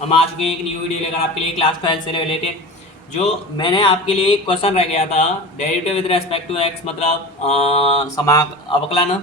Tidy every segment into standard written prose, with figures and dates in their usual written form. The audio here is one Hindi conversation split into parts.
हम आ चुके हैं एक न्यू वीडियो लेकर आपके लिए क्लास 12 से रिलेटेड। जो मैंने आपके लिए एक क्वेश्चन रह गया था, derivative with respect to x, मतलब समाक अवकलन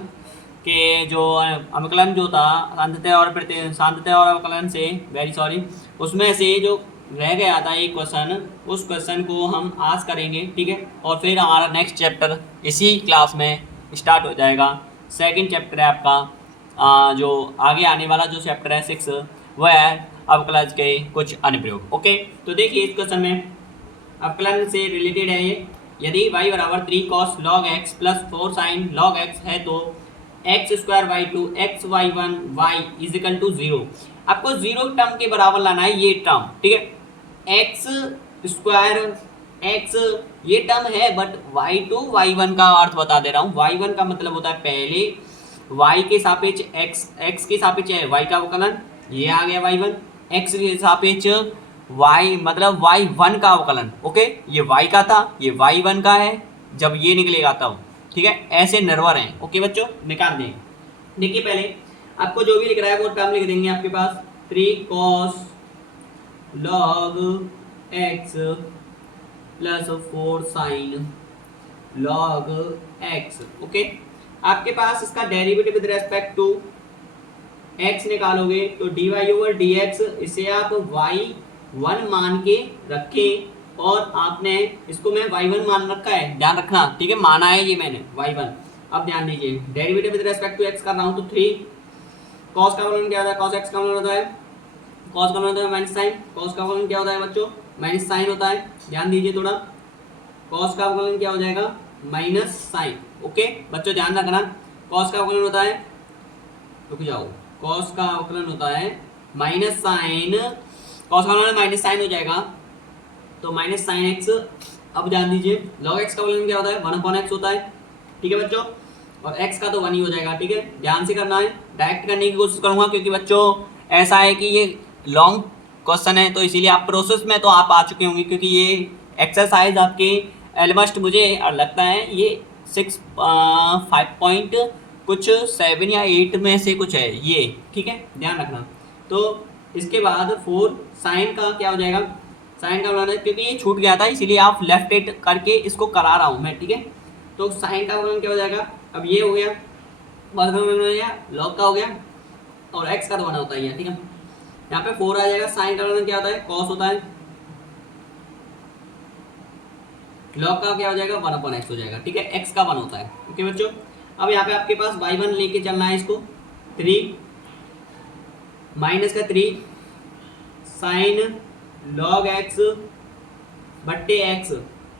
के जो अवकलन जो था सांतत्य और अवकलन से, वेरी सॉरी, उसमें से जो रह गया था एक क्वेश्चन, उस क्वेश्चन को हम आज करेंगे, ठीक है। और फिर हमारा नेक्स्ट चैप्टर इसी क्लास में स्टार्ट हो जाएगा। सेकंड चैप्टर है आपका जो आगे आने वाला जो चैप्टर है 6, वह है अवकलन के कुछ अनुप्रयोग। ओके, तो देखिए इस क्वेश्चन में अवकलन से रिलेटेड है ये। यदि y बराबर 3 cos log x plus 4 sin log x है तो x square y two x y one y is equal to 0। आपको 0 टर्म के बराबर लाना है, ये टर्म, ठीक है। एक्स स्क्वायर एक्स ये टर्म है, but y two y one का अर्थ बता दे रहा हूँ। वाई वन का मतलब होता है पहले y के सापेक्ष x के सापेक्ष है y का अवकलन, ये आ गया y1। x के सापेक्ष y मतलब y1 का अवकलन, ओके, ये y का था, ये y1 का है जब ये निकलेगा तब, ठीक है। ऐसे निर्भर हैं, ओके बच्चों, निकाल दें। देखिए पहले आपको जो भी लिख रहा है वो टर्म लिख देंगे आपके पास 3 cos log x plus 4 sin log x, okay. आपके पास इसका derivative with respect to x निकालोगे तो dy ओवर dx, इसे आप y1 मान के रखें और आपने इसको मैं y1 मान रखा है, ध्यान रखना, ठीक है, माना है ये मैंने y1। अब ध्यान दीजिए derivative with respect to x कर रहा हूं तो 3 cos का फलन क्या होता है, cos x का फलन होता है, cos का फलन होता है माइनस साइन, cos का फलन क्या होता है बच्चों, माइनस साइन होता है। ध्यान दीजिए थोड़ा, cos का फलन क्या हो जाएगा, माइनस साइन, ओके बच्चों ध्यान रखना। cos का अवकलन होता है, रुक जाओ, cos का अवकलन होता है माइनस साइन, cos का अवकलन माइनस साइन हो जाएगा तो माइनस साइन एक्स। अब ध्यान दीजिए log x का अवकलन क्या होता है, 1/x होता है, ठीक है बच्चों, और x का तो 1 ही हो जाएगा, ठीक है। ध्यान से करना है, डायरेक्ट करने की कोशिश करूंगा क्योंकि बच्चों ऐसा है कि ये लॉन्ग क्वेश्चन है, तो इसीलिए आप प्रोसेस में तो आप आ चुके होंगे क्योंकि ये एक्सरसाइज आपके ऑलमोस्ट मुझे लगता है ये 5 पॉइंट कुछ 7 या 8 में से कुछ है ये, ठीक है, ध्यान रखना। तो इसके बाद 4 साइन का क्या हो जाएगा, साइन का बनाना है क्योंकि ये छूट गया था इसीलिए आप लेफ्ट हैंड करके इसको करा रहा हूँ मैं, ठीक है। तो साइन का फलन क्या हो जाएगा, अब ये हो गया, लॉग का हो गया और एक्स का तो बना होता है, ठीक है। यहाँ पे 4 आ जाएगा, साइन का फलन क्या होता है, कॉस होता है, लॉग का क्या हो जाएगा 1/x हो जाएगा, ठीक है, x का 1 होता है, ओके बच्चों। अब यहाँ पे आपके पास y1 लेके चलना है इसको, 3 माइनस का 3 साइन log x बट्टे x,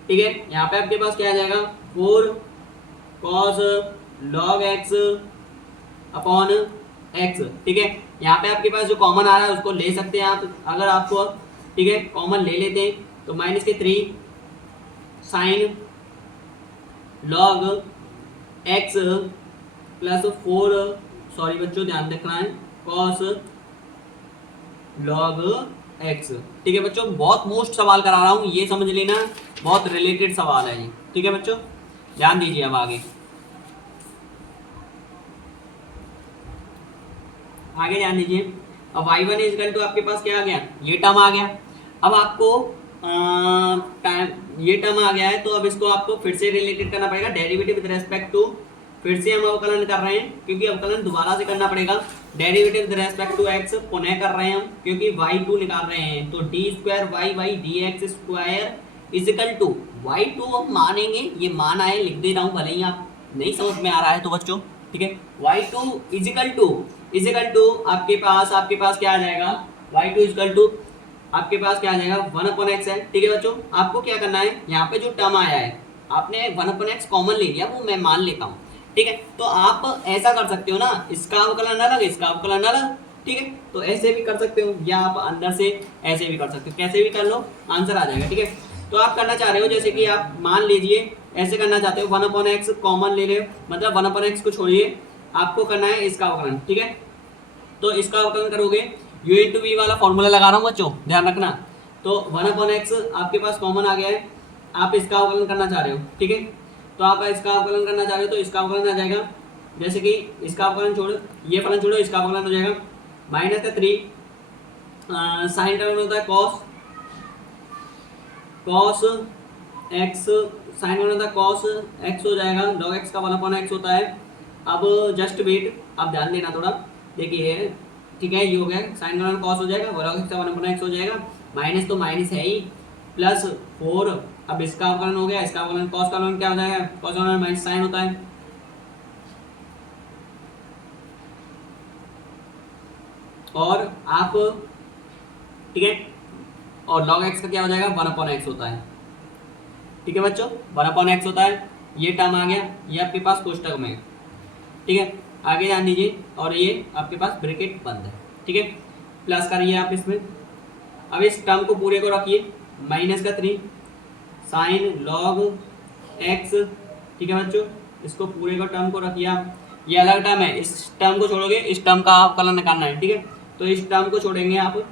ठीक है। यहाँ पे आपके पास क्या आ जाएगा 4 cos log x upon x, ठीक है। यहाँ पे आपके पास जो कॉमन आ रहा है उसको ले सकते हैं आप अगर आपको, ठीक है, कॉमन ले लेते हैं तो माइनस के 3 sine log x plus 4, sorry बच्चों ध्यान रखना है, cos log x, ठीक है बच्चों। बहुत मोस्ट सवाल करा रहा हूँ, ये समझ लेना, बहुत रिलेटेड सवाल है ये, ठीक है बच्चों, ध्यान दीजिए। अब आगे ध्यान दीजिए। अब y1 इज इक्वल टू आपके पास क्या आ गया, ये टर्म आ गया। अब आपको ये टर्म आ गया है तो अब इसको आपको फिर से रिलेटेड करना पड़ेगा डेरिवेटिव विद रेस्पेक्ट टू, फिर से हम अवकलन कर रहे हैं क्योंकि अवकलन दोबारा से करना पड़ेगा। Derivative with respect to x पुनः कर रहे हैं हम क्योंकि y2 निकाल रहे हैं, तो d square y y d x square is equal to y2 हम मानेंगे, ये माना है लिख दे रहा हूँ, भले ही आप नहीं समझ में आ रहा है तो बच्चों, ठीक है। y2 इज इक्वल टू आपके पास क्या आ जाएगा, y2 इज इक्वल टू आपके पास क्या आ जाएगा 1/x है, ठीक है बच्चों। आपको क्या करना है, यहाँ पे जो टर्म आया है आपने 1/x कॉमन ले लिया, वो मैं मान लेता हूँ, ठीक है। तो आप ऐसा कर सकते हो ना, इसका अवकलन अलग इसका अवकलन अलग, ठीक है, तो ऐसे भी कर सकते हो या आप अंदर से ऐसे भी कर सकते हो, कैसे भी कर लो आंसर आ जाएगा, ठीक है। तो आप करना चाह रहे हो जैसे कि आप मान लीजिए ऐसे करना चाहते हो, 1/x कॉमन ले रहे हो, मतलब 1/x को छोड़िए, आपको करना है इसका अवकलन, ठीक है। तो इसका अवकलन करोगे, u इंटू वी वाला फॉर्मूला लगा रहा हूँ बच्चों, ध्यान रखना। तो 1/x आपके पास कॉमन आ गया है, आप इसका अवकलन करना चाह रहे हो, ठीक है। तो आप इसका अवकलन करना चाह रहे हो तो इसका अवकलन आ जाएगा, जैसे कि इसका अवकलन छोड़ो, ये फलन छोड़ो, इसका अवकलन हो जाएगा माइनस का 3 साइन टर्म होता है कॉस कॉस एक्स, साइन होता है कॉस एक्स हो जाएगा, लॉग एक्स का 1/x होता है। अब जस्ट वेट, आप ध्यान देना थोड़ा, देखिए ठीक है, ये हो गया साइन का कॉस हो जाएगा, लॉग एक्स का 1/x हो जाएगा, माइनस तो माइनस है ही, प्लस 4, अब इसका अवकलन हो गया, इसका अवकलन कॉस का अवकलन क्या हो जाएगा, कॉस का अवकलन माइनस साइन होता है। और आप ठीक है, और log x का क्या हो जाएगा 1/x होता है। ठीक है बच्चों, 1/x होता है, ये टर्म आ गया, ये आपके पास कोष्टक में है। ठीक है, आगे ध्यान दीजिए, और ये आपके पास ब्रैकेट बंद है। ठीक है, प्लस करिए आप इसमें, अब इस टर्म को पूरे को रखिए, -3 साइन लॉग x। ठीक है बच्चों, इसको पूरे का टर्म को रखिए आप, ये अलग टर्म है, इस टर्म को छोड़ोगे, इस टर्म का अवकलन निकालना है। ठीक है, तो इस टर्म को छोड़ेंगे आप,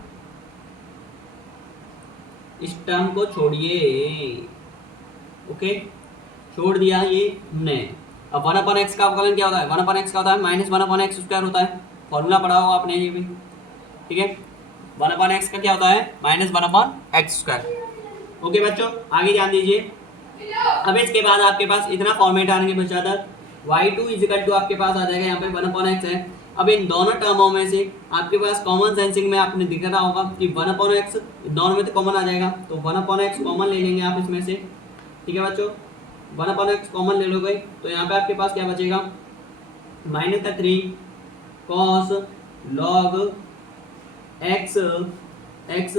इस टर्म को छोड़िए, ओके, छोड़ दिया ये हमने। अब 1/x का अवकलन क्या होता है, 1/x का होता है -1/x² होता है, फॉर्मूला पढ़ा होगा आपने ये भी। ठीक है, 1/x का क्या होता है -1/x²। ओके बच्चों, आगे ध्यान दीजिए, अब इसके बाद आपके पास इतना फॉर्मेट आने के पश्चात y2 = आपके पास आ जाएगा, यहाँ पे 1/x है। अब इन दोनों टर्मों में से आपके पास कॉमन सेंसिंग में आपने दिख रहा होगा कि 1/x दोनों में तो कॉमन आ जाएगा, तो 1/x कॉमन ले लेंगे आप इसमें से। ठीक है बच्चों, 1/x कॉमन ले लोगे, तो यहाँ पे आपके पास क्या बचेगा, -3 cos log x x,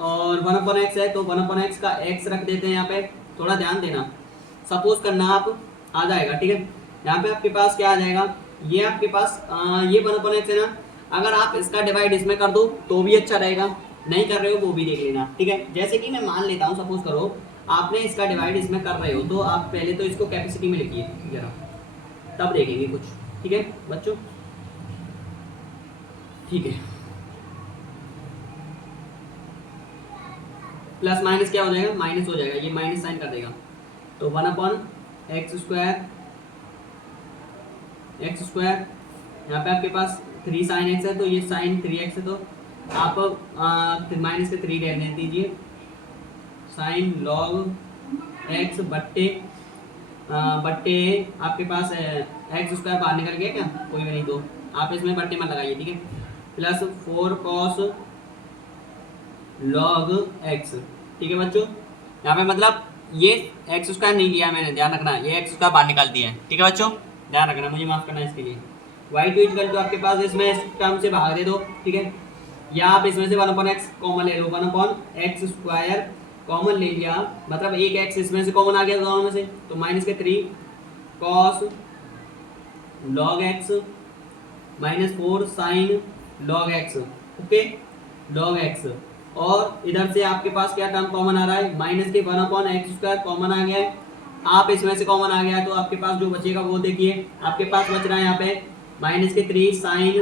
और 1/x है तो 1/x का x रख देते हैं यहाँ पे, थोड़ा ध्यान देना, सपोज करना आप आ जाएगा। ठीक है, यहाँ पे आपके पास क्या आ जाएगा, ये आपके पास ये 1/x है ना, अगर आप इसका डिवाइड इसमें कर दो तो भी अच्छा रहेगा, नहीं कर रहे हो वो भी देख लेना। ठीक है, जैसे कि मैं मान लेता हूँ, सपोज करो आपने इसका डिवाइड इसमें कर रहे हो, तो आप पहले तो इसको कैपेसिटी में लिखिए जरा, तब देखेंगे कुछ। ठीक है बच्चों, ठीक है, प्लस माइनस क्या हो जाएगा, माइनस हो जाएगा, ये माइनस साइन कर देगा, तो 1/x², यहाँ पे आपके पास 3 sin x है, तो ये sin 3x है, तो आप माइनस के 3 रहने दीजिए, साइन लॉग x बट्टे आपके पास x² बाहर निकल गया क्या, कोई भी नहीं, तो आप इसमें बट्टे मत लगाइए। ठीक है, प्लस 4 cos log x। ठीक है बच्चों, यहाँ पे मतलब ये x² नहीं लिया मैंने, ध्यान रखना, ये x² बाहर निकाल दिया है। ठीक है बच्चों, ध्यान रखना, मुझे माफ करना इसके लिए। y2 = आपके पास इसमें इस टर्म से भाग दे दो। ठीक है, या आप इसमें से 1/x कॉमन ले लो, 1/x² कॉमन ले लिया, मतलब एक x इसमें से कॉमन आ गया दोनों में से, तो -3 cos log x -4 sin log x। Okay, log x, और इधर से आपके पास क्या टर्म कॉमन आ रहा है, -1/x² कॉमन आ गया है, आप इसमें से कॉमन आ गया है, तो आपके पास जो बचेगा वो देखिए, आपके पास बच रहा है यहाँ पे -3 sin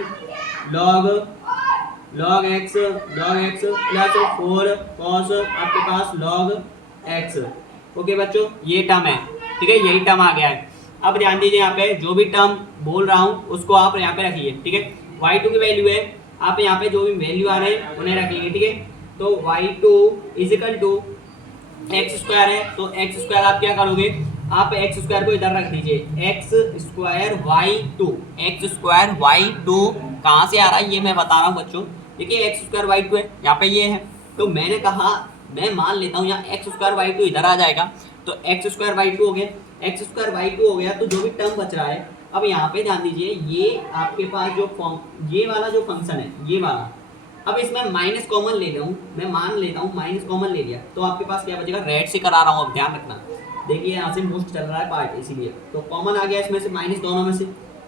log x plus 4 cos आपके पास log x। ओके बच्चों, ये टर्म है। ठीक है, यही टर्म आ गया है। अब ध्यान दीजिए, यहाँ पे जो भी टर्म बोल रहा हूँ उसको आप यहाँ पे रखिए। ठीक है, y2 की वैल्यू है, आप यहाँ पे जो भी वैल्यू आ रहे हैं उन्हें रखिए। ठीक है, तो y2 = x² है, तो x² आप क्या करोगे, आप x² को इधर रख दीजिए, x² कहाँ से आ रहा है ये मैं बता रहा हूँ बच्चों। देखिए x² है, यहाँ पे ये है, तो मैंने कहा मैं मान लेता हूँ यहाँ x² इधर आ जाएगा, तो x² हो गया, x² हो गया, तो जो भी टर्म बच रहा है, अब यहाँ पे ध्यान दीजिए, ये आपके पास जो ये वाला जो फंक्शन है, ये वाला, अब इसमें माइनस कॉमन ले लूँ, मैं मान लेता हूँ माइनस कॉमन ले लिया, तो आपके पास क्या बचेगा, रेड से करा रहा हूँ, अब ध्यान रखना, देखिए यहाँ से मोस्ट चल रहा है पार्ट, इसीलिए तो कॉमन आ गया इसमें से माइनस दोनों में से,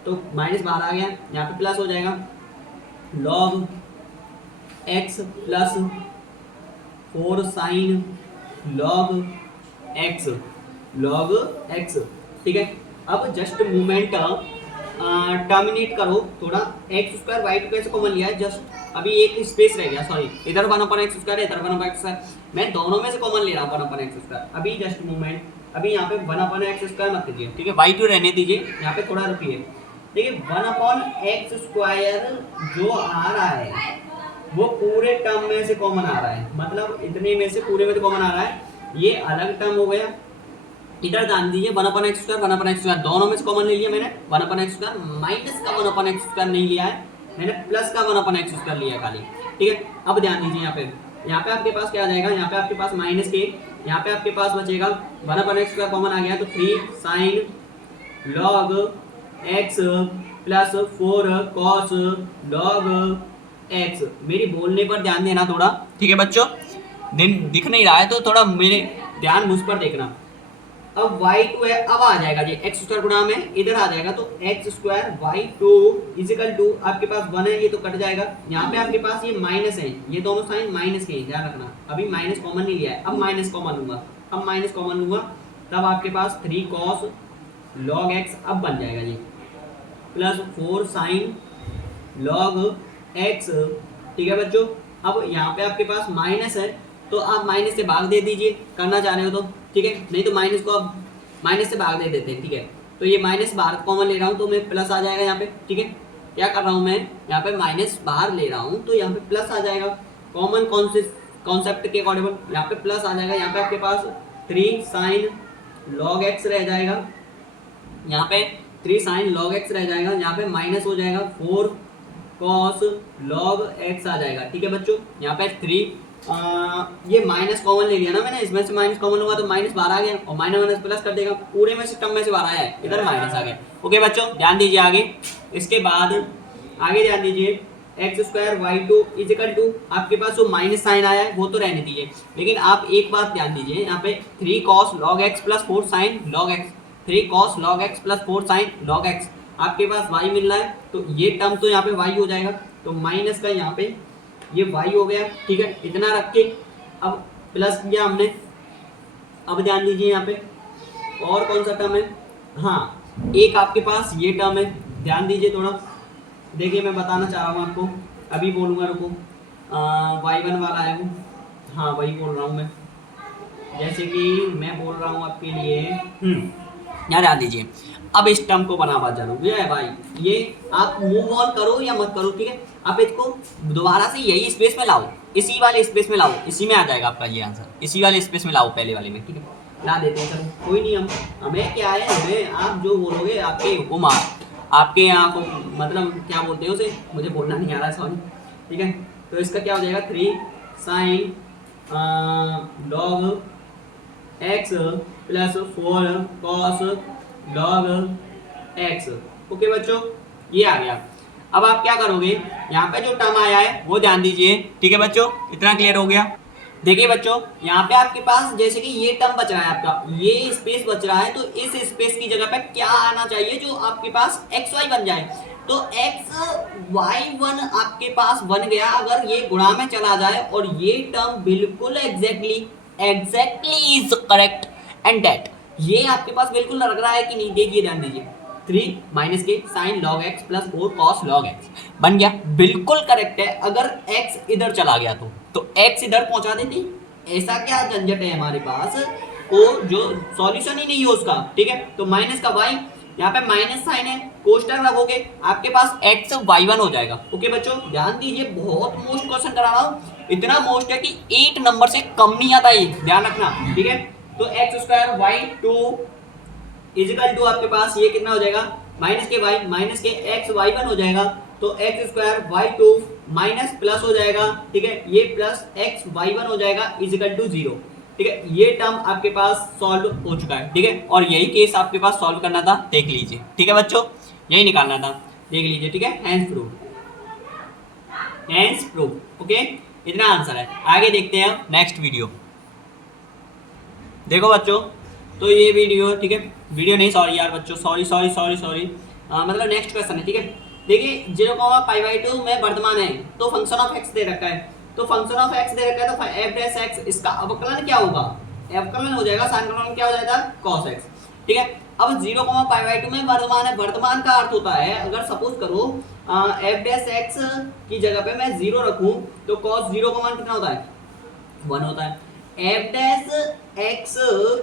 तो माइनस बाहर आ गया, यहाँ पे प्लस हो जाएगा, log x plus 4 sin log x। ठीक है, अब जस्ट मूवमेंट टर्मिनेट करो थोड़ा, x² y2 कैसे कॉमन लिया है, जस्ट अभी एक स्पेस रह गया, सॉरी, इधर 1/x² है, इधर 1/x², मैं दोनों में से कॉमन ले रहा हूँ 1/x², अभी जस्ट मूवमेंट, अभी यहाँ पे 1/x² मत कीजिए। ठीक है, y2 रहने दीजिए, यहाँ पे थोड़ा रुकिए। देखिए 1/x² जो आ रहा है, वो पूरे टर्म में से कॉमन आ रहा है, मतलब इतने में से पूरे में से कॉमन आ रहा है, ये अलग टर्म हो गया। इधर ध्यान दीजिए 1/x², 1/x² दोनों में से कॉमन ले लिया मैंने, 1/x² माइनस का 1/x² नहीं लिया है मैंने, प्लस का 1/x² लिया है खाली, ठीक है। अब ध्यान दीजिए यहाँ पे आपके पास क्या आ जाएगा, यहाँ पे आपके पास माइनस के, यहाँ पे आपके पास बचेगा 1/x² कॉमन आ गया तो 3 sin log x plus 4 cos log x। मेरी बोलने पर ध्यान देना थोड़ा, ठीक है बच्चों, दिन दिख नहीं रहा है तो थोड़ा मेरे ध्यान मुझ पर देखना। अब y2 है, अब आ जाएगा जी x² गुणा में इधर आ जाएगा तो x² y2 इजिकल टू आपके पास 1 है, ये तो कट जाएगा, यहाँ पे आपके पास ये माइनस है, ये दोनों साइन माइनस के हैं, ध्यान रखना, अभी माइनस कॉमन नहीं लिया है, अब माइनस कॉमन लूंगा, अब माइनस कॉमन लूंगा तब आपके पास 3 cos log x अब बन जाएगा जी, प्लस 4 sin log x, ठीक है बच्चों। अब यहाँ पे आपके पास माइनस है तो आप माइनस से भाग दे दीजिए, करना चाह रहे हो तो, ठीक है, नहीं तो माइनस को आप माइनस से भाग दे देते हैं, ठीक है। तो ये माइनस बाहर कॉमन ले रहा हूँ तो मैं प्लस आ जाएगा यहाँ पे, ठीक है। क्या कर रहा हूँ मैं, यहाँ पे माइनस बाहर ले रहा हूँ तो यहाँ पे प्लस आ जाएगा, कॉमन कॉन्सेप्ट के अकॉर्डिंग यहाँ पे प्लस आ जाएगा। यहाँ पे आपके पास 3 sin log x रह जाएगा, यहाँ पे 3 sin log x रह जाएगा, यहाँ पे माइनस हो जाएगा 4 cos log x आ जाएगा, ठीक है बच्चों। यहाँ पे 3 ये माइनस कॉमन ले लिया ना मैंने, इसमें से माइनस कॉमन हुआ तो माइनस बाहर आ गया और माइनस माइनस प्लस कर देगा, पूरे में से टर्म में से बाहर आया है, इधर माइनस आ गया। ओके बच्चों ध्यान दीजिए आगे, इसके बाद आगे ध्यान दीजिए x² y2 इजिकल टू आपके पास जो माइनस साइन आया है वो तो रहने दीजिए, लेकिन आप एक बात ध्यान दीजिए, यहाँ पे 3 cos log x plus 4 sin log x, 3 cos log x plus 4 sin log x आपके पास y मिल रहा है तो ये टर्म तो यहाँ पे y हो जाएगा, तो माइनस का यहाँ पे ये y हो गया, ठीक है। इतना रख के अब प्लस किया हमने, अब ध्यान दीजिए यहाँ पे और कौन सा टर्म है, हाँ एक आपके पास ये टर्म है, ध्यान दीजिए थोड़ा, देखिए मैं बताना चाह रहा हूँ आपको, अभी बोलूँगा रुको, y1 वाला है वो, हाँ वही बोल रहा हूँ मैं, जैसे कि मैं बोल रहा हूँ आपके लिए, यहाँ ध्यान दीजिए। अब इस टर्म को बनाना जरूरी है भाई, ये आप मूव ऑन करो या मत करो, ठीक है। आप इसको दोबारा से यही स्पेस में लाओ, इसी वाले स्पेस में लाओ, इसी में आ जाएगा आपका ये आंसर, इसी वाले स्पेस में लाओ पहले वाले में, ठीक है। ला देते हैं सर, कोई नहीं, हम हमें क्या है, हमें आप जो बोलोगे आपके हुक्म, आपके यहाँ को मतलब क्या बोलते हैं उसे, मुझे बोलना नहीं आ रहा सॉरी, ठीक है। तो इसका क्या हो जाएगा 3 sin log x plus 4 cos log x। Okay बच्चों ये आ गया। अब आप क्या करोगे, यहाँ पे जो टर्म आया है वो ध्यान दीजिए, ठीक है बच्चों, इतना क्लियर हो गया। देखिए बच्चों यहाँ पे आपके पास जैसे कि ये टर्म बच रहा है आपका, ये स्पेस बच रहा है, तो इस स्पेस की जगह पे क्या आना चाहिए जो आपके पास एक्स वाई बन जाए, तो xy1 आपके पास बन गया अगर ये गुणा में चला जाए और ये टर्म बिल्कुल exactly is correct and that, ये आपके पास बिल्कुल लग रहा है कि नहीं, देखिए ध्यान दीजिए 3 माइनस के sin log x plus 4 cos log x बन गया, बिल्कुल करेक्ट है। अगर x इधर चला गया तो x इधर पहुंचा देती, ऐसा क्या झंझट है हमारे पास को जो सॉल्यूशन ही नहीं है उसका, ठीक है। तो माइनस का y, यहाँ पे माइनस साइन है, कोष्टक लगोगे आपके पास x y1 हो जाएगा। ओके बच्चों ध्यान दीजिए, बहुत मोस्ट क्वेश्चन करा रहा हूँ, इतना मोस्ट है कि 8 नंबर से कम नहीं आता ये, ध्यान रखना, ठीक है। तो x² y2 इजिकल टू आपके पास ये कितना हो जाएगा, माइनस के y माइनस के x y1 हो जाएगा, तो x² y2 माइनस प्लस हो जाएगा, ठीक है, ये प्लस x y1 हो जाएगा इजिकल टू 0, ठीक है। ये टर्म आपके पास सॉल्व हो चुका है, ठीक है, और यही केस आपके पास सॉल्व करना था, देख लीजिए, ठीक है बच्चों, यही निकालना था, देख लीजिए, ठीक है, हैंस प्रूफ, ओके, इतना आंसर है। आगे देखते हैं नेक्स्ट वीडियो, देखो बच्चों, तो ये वीडियो, ठीक है, वीडियो नहीं सॉरी यार बच्चों, सॉरी मतलब नेक्स्ट क्वेश्चन है, ठीक है। देखिए 0,π/2 में वर्तमान है तो फंक्शन ऑफ x दे रखा है, तो फंक्शन ऑफ x दे रखा है तो f'(x) इसका अवकलन क्या होगा, अवकलन हो जाएगा, साइनकलन क्या हो जाएगा cos x, ठीक है। अब 0,π/2 में वर्तमान है, वर्तमान का अर्थ होता है अगर सपोज करो f'(x) की जगह पे मैं 0 रखूं तो cos 0 का मान कितना होता है 1 होता है, f'(x)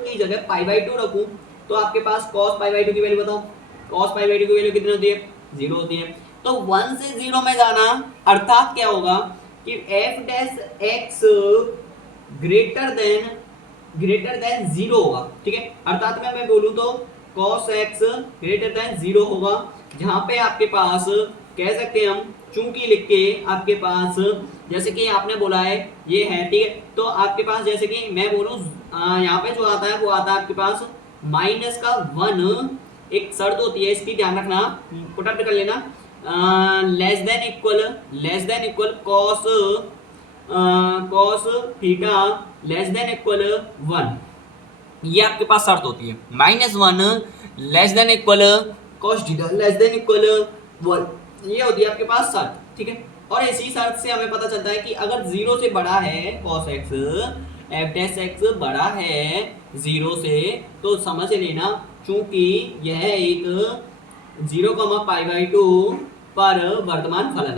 की जगह π/2 रखूं तो आपके पास cos π/2 की वैल्यू बताओ, cos π/2 की वैल्यू कितनी होती है 0 होती है। तो 1 से 0 में जाना अर्थात क्या होगा कि F dash x greater than 0 होगा, ठीक है। अर्थात मैं बोलूं तो cos x ग्रेटर देन 0 होगा, जहां पे आपके पास कह सकते हैं हम चूंकि लिख के आपके पास जैसे कि आपने बोला है ये है, ठीक है। तो आपके पास जैसे कि मैं बोलूं यहाँ पे जो आता है वो आता है आपके पास माइनस का 1, एक शर्त होती है इसकी ध्यान रखना, पुटअप कर लेना, less than equal cos theta less than equal 1, ये आपके पास शर्त होती है। -1 less than equal cos theta less than equal 1, ये होती है आपके पास शर्त, ठीक है। और इसी शर्त से हमें पता चलता है कि अगर 0 से बड़ा है cos x, f dash x बड़ा है 0 से, तो समझ लेना चूंकि यह एक 0,π/2 पर वर्तमान फलन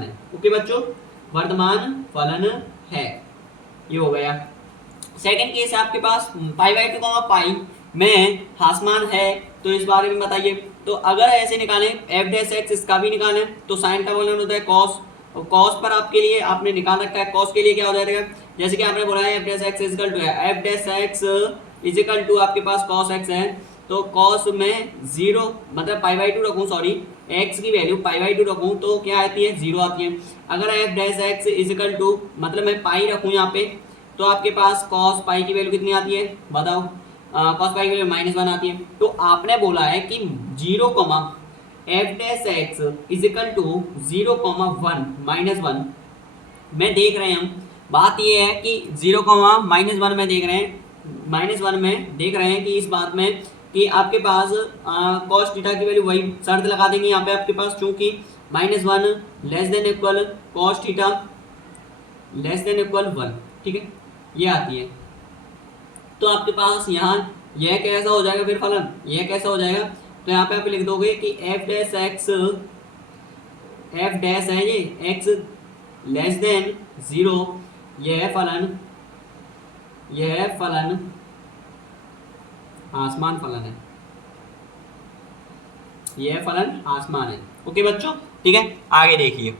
है, ओके बच्चों, वर्तमान फलन है, ये हो गया। सेकंड केस है आपके पास π/2 में हासमान है, तो इस बारे में बताइए। तो अगर ऐसे निकालें एफ डैश एक्स, इसका भी निकालें तो साइन का फलन होता है कॉस, और कॉस पर आपके लिए आपने निकाल रखा है, कॉस के लिए क्या हो जाएगा, जैसे कि आपने बोला है F dash x equal to है F dash x equal to आपके पास कॉस एक्स है, तो कॉस में 0 मतलब π/2 रखूँ, सॉरी एक्स की वैल्यू π/2 रखूँ तो क्या आती है 0 आती है। अगर f dash x equal to मतलब मैं पाई रखूँ यहाँ पे, तो आपके पास cos पाई की वैल्यू कितनी आती है बताओ, cos पाई की वैल्यू -1 आती है। तो आपने बोला है कि 0, f dash x is equal to 0,1 -1 में देख रहे हैं हम, बात ये है कि 0, -1 में देख रहे हैं, -1 में देख रहे हैं कि इस बात में कि आपके पास cos थीटा की वैल्यू वही शर्त लगा देंगे यहाँ पे आपके पास, चूंकि -1 less than equal cos theta less than equal 1, ठीक है, ये आती है। तो आपके पास यहाँ यह कैसा हो जाएगा फिर फलन, यह कैसा हो जाएगा, तो यहाँ पे आप लिख दोगे कि एफ डैश है ये एक्स लेस देन 0, यह फलन आसमान फलन है, यह फलन आसमान है, ओके बच्चों, ठीक है। आगे देखिए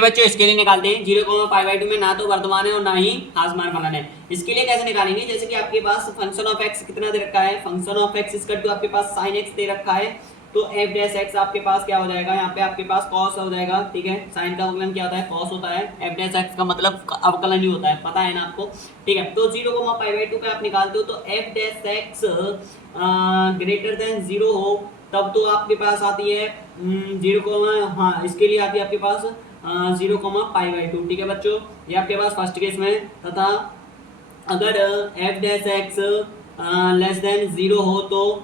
बच्चों, इसके लिए निकालते हैं 0,π/2 में ना तो वर्तमान है और ना ही आसमान फलन है। इसके लिए कैसे निकालेंगे, जैसे कि आपके पास फंक्शन ऑफ एक्स कितना दे रखा है, फंक्शन ऑफ एक्स इसका तो आपके पास sin x दे रखा है, तो एफ डैश एक्स आपके पास क्या हो जाएगा, यहाँ पे आपके पास cos हो जाएगा, ठीक है। साइन का अवकलन क्या होता है cos होता है, एफ डैश एक्स का मतलब अवकलन ही होता है, पता है ना आपको, ठीक है। तो 0,π/2 पे आप निकालते हो तो F dash x greater than 0 हो, तब तो आपके पास आती है 0, हाँ इसके लिए आती है आपके पास 0,π/2, ठीक है बच्चों, ये आपके पास फर्स्ट केस में। तथा अगर f dash x less than 0 हो तो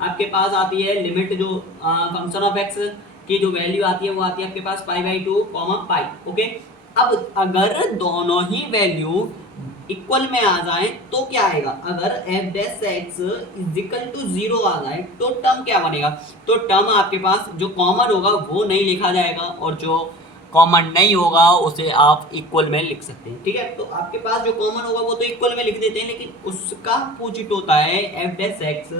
आपके पास आती है लिमिट, जो फंक्शन ऑफ एक्स की जो वैल्यू आती है वो आती है आपके पास π/2, पाई, ओके। अब अगर दोनों ही वैल्यू इक्वल में आ जाए तो क्या आएगा, अगर f dash x equal to 0 आ जाए तो टर्म क्या बनेगा, तो टर्म आपके पास जो कॉमन होगा वो नहीं लिखा जाएगा, और जो कॉमन नहीं होगा उसे आप इक्वल में लिख सकते हैं, ठीक है। तो आपके पास जो कॉमन होगा वो तो इक्वल में लिख देते हैं, लेकिन उसका अपोजिट होता है F dash x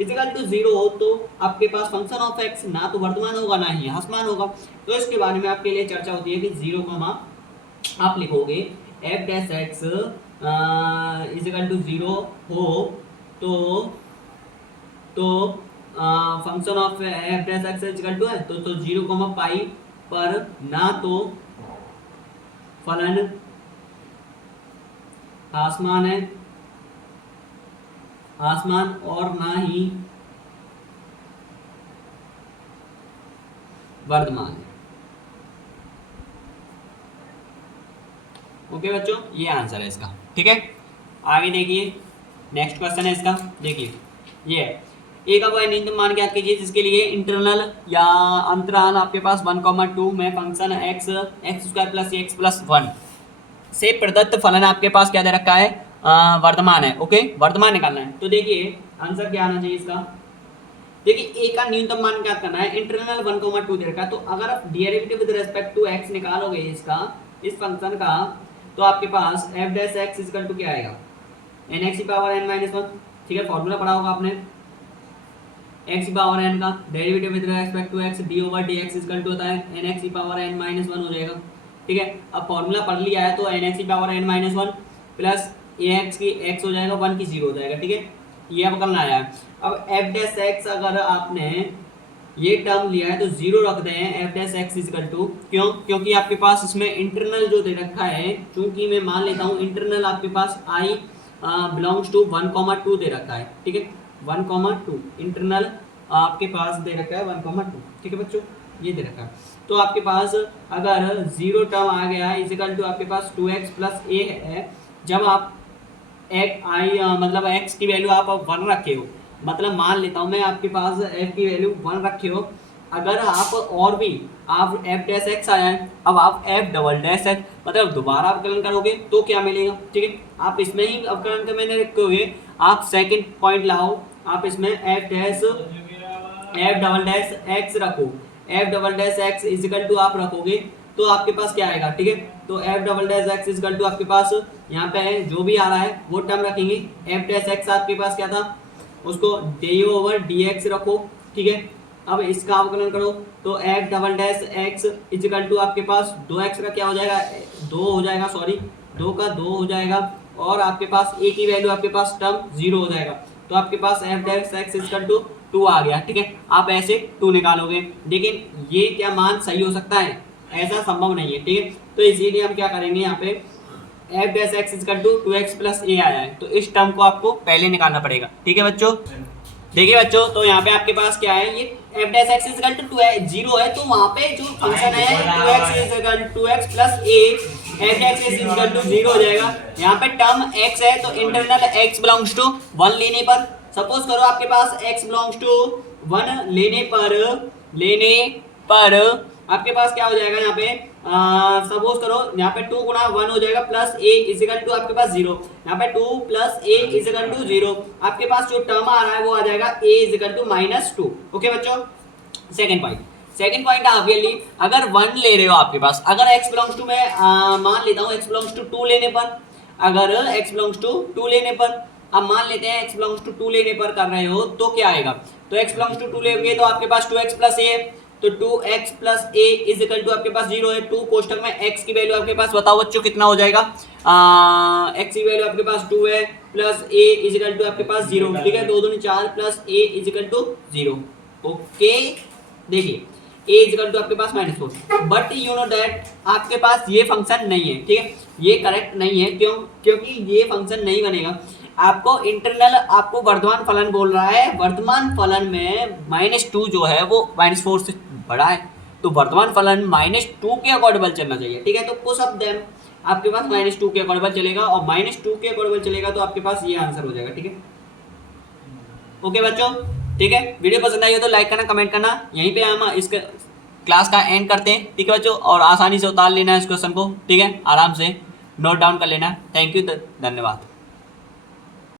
equal to 0 हो तो आपके पास फंक्शन ऑफ एक्स ना तो वर्तमान होगा ना ही आसमान होगा। तो इसके बारे में आपके लिए चर्चा होती है कि 0, आप लिखोगे f dash x equal to 0 हो तो function of f dash x equal to है तो 0,π पर ना तो फलन आसमान और ना ही वर्तमान है, ओके बच्चों, ये आंसर है इसका, ठीक है। आगे देखिए, नेक्स्ट क्वेश्चन है इसका, देखिए ये ए का कोई न्यूनतम मान ज्ञात कीजिए जिसके लिए इंटरनल या अंतराल आपके पास 1,2 में function x² plus x plus 1 से प्रदत्त फलन आपके पास क्या दे रखा है, वर्तमान है, ओके, वर्तमान निकालना है। तो देखिए आंसर क्या आना चाहिए इसका, देखिए ए का न्यूनतम मान क्या करना है, इंटरनल 1,2 दे रखा है, तो अगर आप derivative with respect to x निकालोगे इसका, इस फंक्शन का, तो आपके पास F dash x equal to क्या आएगा, nx की पावर n-1, ठीक है, फॉर्मूला पढ़ा होगा आपने, एक्स की पावर एन का derivative with respect to x d over d x equal to होता है एन एक्स की पावर एन माइनस वन हो जाएगा। ठीक है, अब फॉर्मूला पढ़ लिया है तो एन एक्स की power N minus one plus A X की एक्स हो जाएगा, वन की जीरो हो जाएगा। ठीक है, ये अब करना आया है। अब एफ डैश एक्स अगर आपने ये टर्म लिया है तो जीरो रख दें f dash x is equal to, क्यों? क्योंकि आपके पास इसमें इंटरनल जो दे रखा है, चूंकि मैं मान लेता हूँ इंटरनल आपके पास आई बिलोंग्स टू 1,2 दे रखा है। ठीक है, 1,2 इंटरनल आपके पास दे रखा है 1,2। ठीक है बच्चों, ये दे रखा है। तो आपके पास अगर जीरो टर्म आ गया है इजकल टू आपके पास 2x प्लस ए है, जब आप मतलब x की वैल्यू आप 1 रखे हो, मतलब मान लेता हूँ मैं आपके पास f की वैल्यू 1 रखे हो, अगर आप और भी आप f डैश x आया है, अब आप f डबल डैश x मतलब दोबारा अवकलन करोगे तो क्या मिलेगा। ठीक है, आप इसमें ही अवकलन के मैंने रखोगे, आप सेकंड पॉइंट लाओ, आप इसमें f डबल डैश x रखो, f double dash x is equal to आप रखोगे तो आपके पास क्या आएगा। ठीक है, तो f double dash x is equal to आपके पास यहाँ पे जो भी आ रहा है वो टर्म रखेंगे। f डैश x आपके पास क्या था, उसको डी ओवर डी एक्स रखो। ठीक है, अब इसका अवकलन करो तो f double dash x is equal to आपके पास 2x का क्या हो जाएगा, 2 हो जाएगा, सॉरी 2 का 2 हो जाएगा, और आपके पास a की वैल्यू आपके पास टर्म 0 हो जाएगा, तो आपके पास f dash x is equal to 2 आ गया। ठीक है, आप ऐसे 2 निकालोगे, लेकिन ये क्या मान सही हो सकता है, ऐसा संभव नहीं है। ठीक है, तो इसीलिए हम क्या करेंगे, यहाँ पे f dash x equal to 2x plus a आया है, तो इस टर्म को आपको पहले निकालना पड़ेगा। ठीक है बच्चों, देखिए बच्चों, तो यहाँ पे आपके पास क्या है, ये f dash x equal to 0 है, तो वहाँ पे जो फंक्शन है 2x plus a f dash x equal to 0 हो जाएगा। यहाँ पे टर्म x है तो इंटरनल x बिलोंग्स टू 1 लेने पर, सपोज करो आपके पास x बिलोंग्स टू 1 लेने पर आपके पास क्या हो जाएगा, यहाँ पे सपोज करो यहाँ पे 2 गुना 1 हो जाएगा प्लस a इजिकल टू आपके पास 0, यहाँ पे 2 प्लस a इजिकल टू 0, आपके पास जो टर्म आ रहा है वो आ जाएगा a इजिकल टू -2। ओके बच्चों, सेकंड पॉइंट ऑब्वियसली अगर 1 ले रहे हो आपके पास, अगर x बिलोंग्स टू मैं मान लेता हूँ x बिलोंग्स टू 2 लेने पर, अगर x बिलोंग्स टू 2 लेने पर, अब मान लेते हैं x बिलोंग्स टू 2 लेने पर कर रहे हो तो क्या आएगा, तो x बिलोंग्स टू 2 लेंगे तो आपके पास 2x प्लस a, तो 2x plus a is equal to आपके पास 0 है, 2 कोष्टक में x की वैल्यू आपके पास बताओ बच्चों कितना हो जाएगा, x की वैल्यू आपके पास 2 है plus a is equal to आपके पास 0। ठीक है, 2 दूनी 4 plus a is equal to 0। Okay, देखिए a इज इक्वल टू आपके पास -4, बट यू नो दैट आपके पास ये फंक्शन नहीं है। ठीक है, ये करेक्ट नहीं है, क्यों? क्योंकि ये फंक्शन नहीं बनेगा। आपको इंटरनल आपको वर्धमान फलन बोल रहा है, वर्धमान फलन में -2 जो है वो -4 से बड़ा है, तो वर्धमान फलन -2 के अकॉर्डिंग चलना चाहिए। ठीक है, तो पुश अप देम आपके पास -2 के अकॉर्डिंग चलेगा, और -2 के अकॉर्डिंग चलेगा तो आपके पास ये आंसर हो जाएगा। ठीक है, ओके बच्चों, ठीक है, वीडियो पसंद आई हो तो लाइक करना, कमेंट करना। यहीं पे हम इस क्लास का एंड करते हैं। ठीक है बच्चों, और आसानी से उतार लेना है इस क्वेश्चन को। ठीक है, आराम से नोट डाउन कर लेना। थैंक यू, धन्यवाद।